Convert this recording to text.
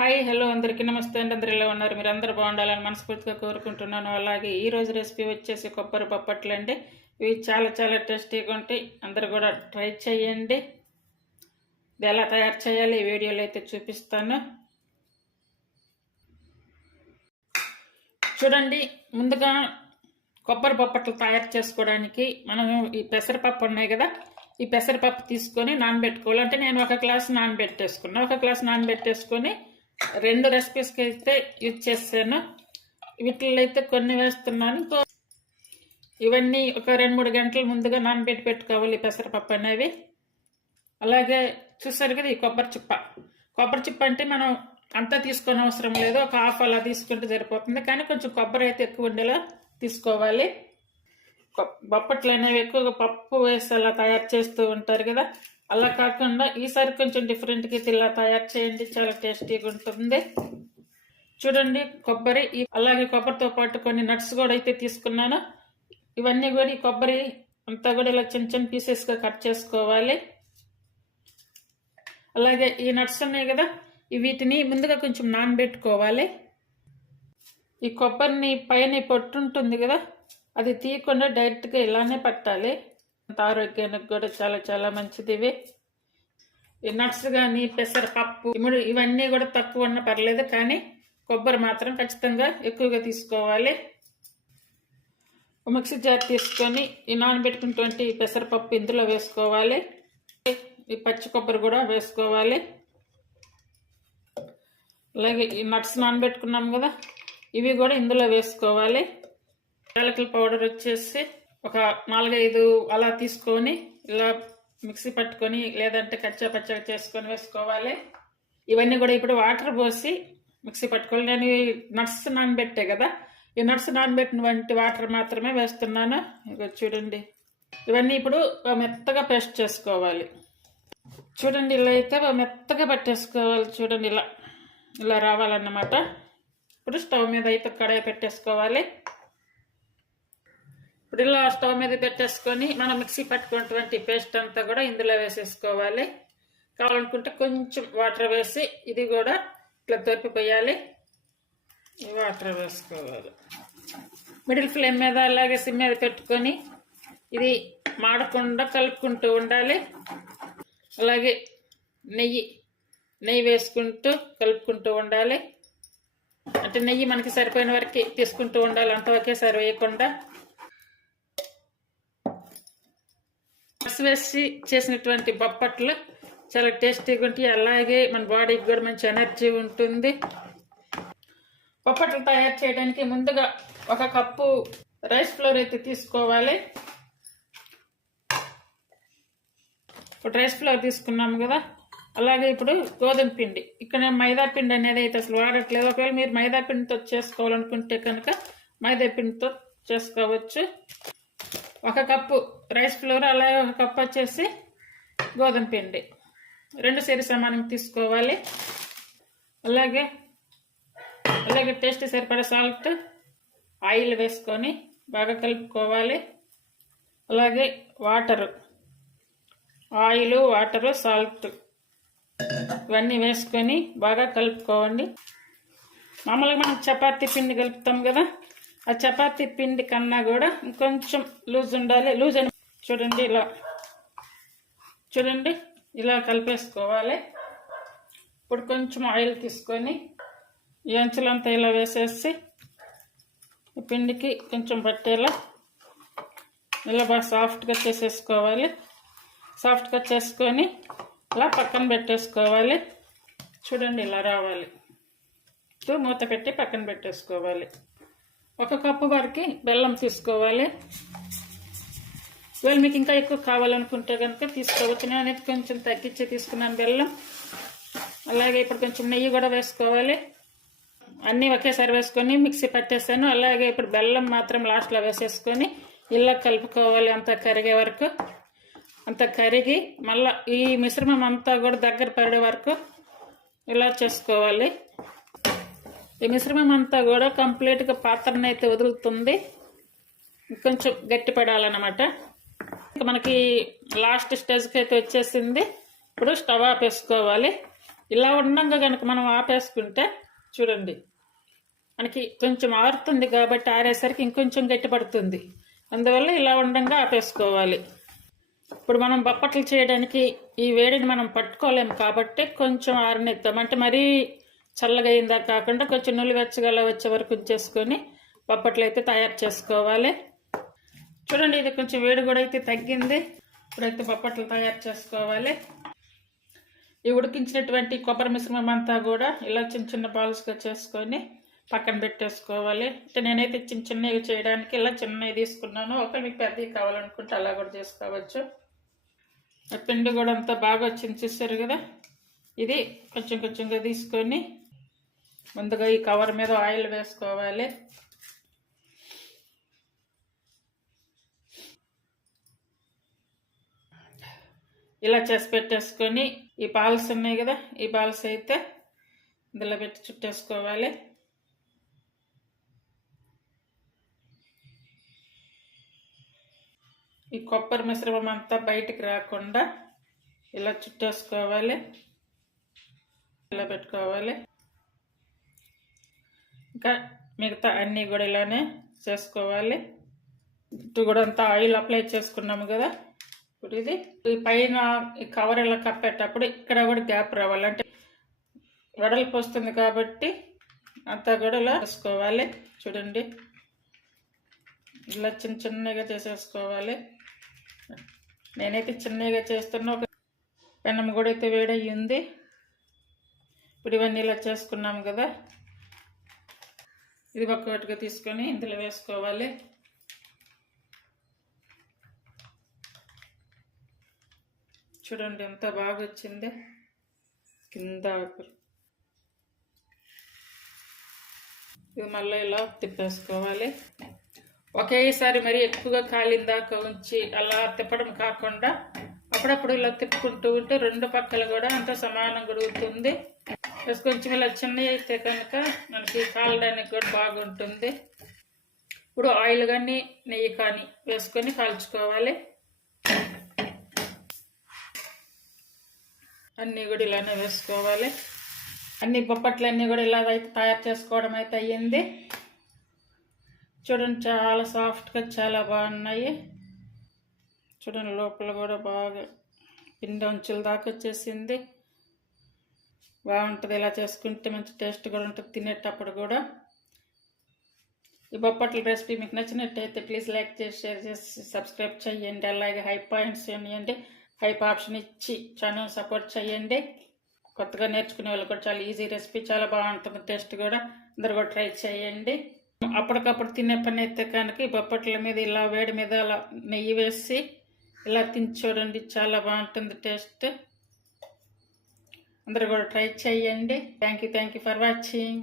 Hi hello అందరికీ నమస్తే అండి. అందరు ఎలా ఉన్నారు? మీరు అందరూ బాగుండాలని మనస్ఫూర్తిగా కోరుకుంటున్నాను. అలాగే ఈరోజు రెసిపీ వచ్చేసి కొబ్బరి పప్పట్లు అండి. ఇవి చాలా టేస్టీగా ఉంటాయి. అందరు కూడా ట్రై చేయండి. ఇది ఎలా తయారు చేయాలి ఈ వీడియోలో అయితే చూపిస్తాను. చూడండి, ముందుగా కొబ్బరి పప్పట్లు తయారు చేసుకోవడానికి మనం ఈ పెసరపప్పు ఉన్నాయి కదా, ఈ పెసరపప్పు తీసుకొని నానబెట్టుకోవాలి. అంటే నేను ఒక గ్లాస్ నానబెట్టేసుకున్నా. ఒక గ్లాస్ నానబెట్టేసుకొని 2 రెసిపీస్కి అయితే యూజ్ చేశాను. వీటిల్లో అయితే కొన్ని వేస్తున్నాను. ఇవన్నీ ఒక 2-3 గంటల ముందుగా నానబెట్టి పెట్టుకోవాలి పెసరపప్పు అనేవి. అలాగే చూసారు కదా, ఈ కొబ్బరి చిప్ప అంటే మనం అంతా తీసుకొని అవసరం లేదు, ఒక హాఫ్ అలా తీసుకుంటే సరిపోతుంది. కానీ కొంచెం కొబ్బరి అయితే ఎక్కువ ఉండేలా తీసుకోవాలి. బొప్పట్లు అనేవి ఎక్కువగా పప్పు వేసి అలా తయారు చేస్తూ ఉంటారు కదా, అలా కాకుండా ఈసారి కొంచెం డిఫరెంట్గా ఇలా తయారు చేయండి, చాలా టేస్టీగా ఉంటుంది. చూడండి, కొబ్బరి అలాగే కొబ్బరితో పాటు కొన్ని నట్స్ కూడా అయితే తీసుకున్నాను. ఇవన్నీ కూడా ఈ కొబ్బరి అంతా కూడా ఇలా చిన్న పీసెస్గా కట్ చేసుకోవాలి. అలాగే ఈ నట్స్ ఉన్నాయి కదా, వీటిని ముందుగా కొంచెం నానబెట్టుకోవాలి. ఈ కొబ్బరిని పైన పొట్టు ఉంటుంది కదా, అది తీయకుండా డైరెక్ట్గా ఇలానే పట్టాలి. ఆరోగ్యానికి కూడా చాలా మంచిది. ఈ నట్స్ కానీ పెసరపప్పు ఇవన్నీ కూడా తక్కువ ఉన్నా పర్లేదు, కానీ కొబ్బరి మాత్రం ఖచ్చితంగా ఎక్కువగా తీసుకోవాలి. మిక్సీ జార్ తీసుకొని ఈ నానబెట్టుకున్నటువంటి పెసరపప్పు ఇందులో వేసుకోవాలి. ఈ పచ్చి కొబ్బరి కూడా వేసుకోవాలి. అలాగే ఈ నట్స్ నానబెట్టుకున్నాం కదా, ఇవి కూడా ఇందులో వేసుకోవాలి. యాలకుల పౌడర్ వచ్చేసి ఒక 4-5 అలా తీసుకొని ఇలా మిక్సీ పట్టుకొని లేదంటే పచ్చగా చేసుకొని వేసుకోవాలి. ఇవన్నీ కూడా ఇప్పుడు వాటర్ పోసి మిక్సీ పట్టుకోవాలి. నేను ఈ నట్స్ నానబెట్టే కదా, ఈ నట్స్ నానబెట్టినటువంటి వాటర్ మాత్రమే వేస్తున్నాను. ఇక చూడండి, ఇవన్నీ ఇప్పుడు మెత్తగా పేస్ట్ చేసుకోవాలి. చూడండి, ఇలా అయితే మెత్తగా పట్టేసుకోవాలి. చూడండి, ఇలా రావాలన్నమాట. ఇప్పుడు స్టవ్ మీద అయితే కడాయి పెట్టేసుకోవాలి. ఇప్పుడు ఇలా స్టవ్ మీద పెట్టేసుకొని మనం మిక్సీ పట్టుకున్నటువంటి పేస్ట్ అంతా కూడా ఇందులో వేసేసుకోవాలి. కావాలనుకుంటే కొంచెం వాటర్ వేసి ఇది కూడా ఇట్లా తొరిపిపోయాలి. వాటర్ వేసుకోవాలి. మిడిల్ ఫ్లేమ్ మీద అలాగే సిమ్ మీద పెట్టుకొని ఇది మాడకుండా కలుపుకుంటూ ఉండాలి. అలాగే నెయ్యి వేసుకుంటూ కలుపుకుంటూ ఉండాలి. అంటే నెయ్యి మనకి సరిపోయిన వరకు తీసుకుంటూ ఉండాలి, అంత ఒకేసారి వేయకుండా. వేసి చేసినటువంటి బొప్పట్లు చాలా టేస్టీగా ఉంటాయి. అలాగే మన బాడీకి కూడా మంచి ఎనర్జీ ఉంటుంది. బొప్పట్లు తయారు చేయడానికి ముందుగా 1 కప్పు రైస్ ఫ్లోర్ అయితే తీసుకోవాలి. ఇప్పుడు రైస్ ఫ్లోర్ తీసుకున్నాము కదా, అలాగే ఇప్పుడు గోధుమ పిండి. ఇక్కడ నేను మైదా పిండి అనేది అయితే అసలు వాడట్లేదు. ఒకవేళ మీరు మైదా పిండితో చేసుకోవాలనుకుంటే కనుక మైదా పిండితో చేసుకోవచ్చు. 1 కప్పు రైస్ ఫ్లోర్, అలాగే 1 కప్పు వచ్చేసి గోధుమ పిండి, 2 సరి సమానంగా తీసుకోవాలి. అలాగే టేస్ట్ సరిపడా సాల్ట్, ఆయిల్ వేసుకొని బాగా కలుపుకోవాలి. అలాగే వాటరు, సాల్ట్ ఇవన్నీ వేసుకొని బాగా కలుపుకోండి. మామూలుగా మనం చపాతీ పిండి కలుపుతాం కదా, ఆ చపాతీ పిండి కన్నా కూడా ఇంకొంచెం లూజ్ ఉండాలి. లూజ్ అని చూడండి ఇలా కలిపేసుకోవాలి. ఇప్పుడు కొంచెం ఆయిల్ తీసుకొని ఈ అంచులంతా ఇలా వేసేసి ఈ పిండికి కొంచెం పట్టేలా ఇలా బాగా సాఫ్ట్గా చేసేసుకోవాలి. సాఫ్ట్గా చేసుకొని ఇలా పక్కన పెట్టేసుకోవాలి. చూడండి, ఇలా రావాలి. మూత పెట్టి పక్కన పెట్టేసుకోవాలి. 1 కప్పు వరకు బెల్లం తీసుకోవాలి. ఇవాళ మీకు ఇంకా ఎక్కువ కావాలనుకుంటే కనుక తీసుకోవచ్చు. నేను అనేది కొంచెం తగ్గించి తీసుకున్నాను బెల్లం. అలాగే ఇప్పుడు కొంచెం నెయ్యి కూడా వేసుకోవాలి. అన్నీ ఒకేసారి వేసుకొని మిక్సీ పట్టేసాను. అలాగే ఇప్పుడు బెల్లం మాత్రం లాస్ట్లో వేసేసుకొని ఇలా కలుపుకోవాలి. అంతా కరిగే వరకు, అంత కరిగి మళ్ళీ ఈ మిశ్రమం అంతా కూడా దగ్గర పడే వరకు ఇలా చేసుకోవాలి. ఈ మిశ్రమం అంతా కూడా కంప్లీట్గా పాత్రను అయితే వదులుతుంది, కొంచెం గట్టి పడాలన్నమాట. మనకి లాస్ట్ స్టేజ్కి అయితే వచ్చేసింది. ఇప్పుడు స్టవ్ ఆపేసుకోవాలి. ఇలా ఉండగా కనుక మనం ఆపేసుకుంటే చూడండి, మనకి కొంచెం ఆరుతుంది కాబట్టి ఆరేసరికి ఇంకొంచెం గట్టిపడుతుంది. అందువల్ల ఇలా ఉండగా ఆపేసుకోవాలి. ఇప్పుడు మనం బొప్పట్లు చేయడానికి ఈ వేడిని మనం పట్టుకోలేము కాబట్టి కొంచెం ఆరనిద్దాం. అంటే మరీ చల్లగా అయిందా కాకుండా కొంచెం నులివెచ్చగల వచ్చే వరకు ఉంచేసుకొని బొప్పట్లు అయితే తయారు చేసుకోవాలి. చూడండి, ఇది కొంచెం వేడి కూడా అయితే తగ్గింది. ఇప్పుడైతే బొప్పట్లు తయారు చేసుకోవాలి. ఈ ఉడికించినటువంటి కొబ్బరి మిశ్రమం అంతా కూడా ఇలా చిన్న చిన్న బాల్స్గా చేసుకొని పక్కన పెట్టేసుకోవాలి. అంటే నేనైతే చిన్న చిన్నవి చేయడానికి ఇలా చిన్నవి తీసుకున్నాను. ఒకవేళ మీకు పెద్దవి కావాలనుకుంటే అలా కూడా చేసుకోవచ్చు. పిండి కూడా అంతా బాగా వచ్చింది, చూసారు కదా. ఇది కొంచెం కొంచెంగా తీసుకొని ముందుగా ఈ కవర్ మీద ఆయిల్ వేసుకోవాలి. ఇలా చేసి పెట్టేసుకొని ఈ బాల్స్ ఉన్నాయి కదా, ఈ బాల్స్ అయితే ఇందులో పెట్టి చుట్టేసుకోవాలి. ఈ కొబ్బరి మిశ్రమం అంతా బయటికి రాకుండా ఇలా చుట్టేసుకోవాలి. ఇలా పెట్టుకోవాలి. ఇంకా మిగతా అన్నీ కూడా ఇలానే చేసుకోవాలి. చుట్టూ కూడా అంతా ఆయిల్ అప్లై చేసుకున్నాము కదా. ఇప్పుడు ఇది ఈ పైన ఈ కవర్ ఇలా కప్పేటప్పుడు ఇక్కడ కూడా గ్యాప్ రావాలి. అంటే వెడల్పు వస్తుంది కాబట్టి అంతా కూడా ఇలా చేసుకోవాలి. చూడండి, ఇలా చిన్న చిన్నగా చేసేసుకోవాలి. నేనైతే చిన్నగా చేస్తున్నా. ఒక పెనం కూడా అయితే వేడయ్యింది. ఇప్పుడు ఇవన్నీ ఇలా చేసుకున్నాము కదా, ఇది ఒక్కొక్కటిగా తీసుకొని ఇందులో వేసుకోవాలి. చూడండి ఎంత బాగా వచ్చింది. కింద ఇది మళ్ళీ ఇలా తిప్పేసుకోవాలి. ఒకేసారి మరి ఎక్కువగా కాలిన దాకా ఉంచి అలా తిప్పడం కాకుండా అప్పుడప్పుడు ఇలా తిప్పుకుంటూ ఉంటే రెండు పక్కలు కూడా అంత సమానంగా ఉడుకుతుంది. కొంచెం ఇలా చిన్నవి అయితే కనుక మనకి కాలడానికి కూడా బాగుంటుంది. ఇప్పుడు ఆయిల్ కానీ నెయ్యి కానీ వేసుకొని కాల్చుకోవాలి. అన్నీ కూడా ఇలానే వేసుకోవాలి. అన్ని బొప్పట్లన్నీ కూడా ఇలా అయితే తయారు చేసుకోవడం అయితే అయ్యింది. చూడండి, చాలా సాఫ్ట్గా చాలా బాగున్నాయి. చూడండి, లోపల కూడా బాగా పిండి అంచుల దాకా వచ్చేసింది. బాగుంటుంది. ఇలా చేసుకుంటే మంచి టేస్ట్ కూడా ఉంటుంది తినేటప్పుడు కూడా. ఈ బొప్పట్ల రెసిపీ మీకు నచ్చినట్టయితే ప్లీజ్ లైక్ చేసి, షేర్ చేసి, సబ్స్క్రైబ్ చేయండి. అలాగే హై పాయింట్స్ ఇవ్వండి. హైప్ ఆప్షన్ ఇచ్చి ఛానల్ సపోర్ట్ చేయండి. కొత్తగా నేర్చుకునే వాళ్ళు కూడా చాలా ఈజీ రెసిపీ, చాలా బాగుంటుంది. టేస్ట్ కూడా అందరు కూడా ట్రై చేయండి. అప్పటికప్పుడు తినే పని అయితే కనుక ఈ బొప్పట్ల మీద ఇలా వేడి మీద అలా నెయ్యి వేసి ఇలా తిని చూడండి, చాలా బాగుంటుంది టేస్ట్. అందరు కూడా ట్రై చేయండి. Thank you for watching.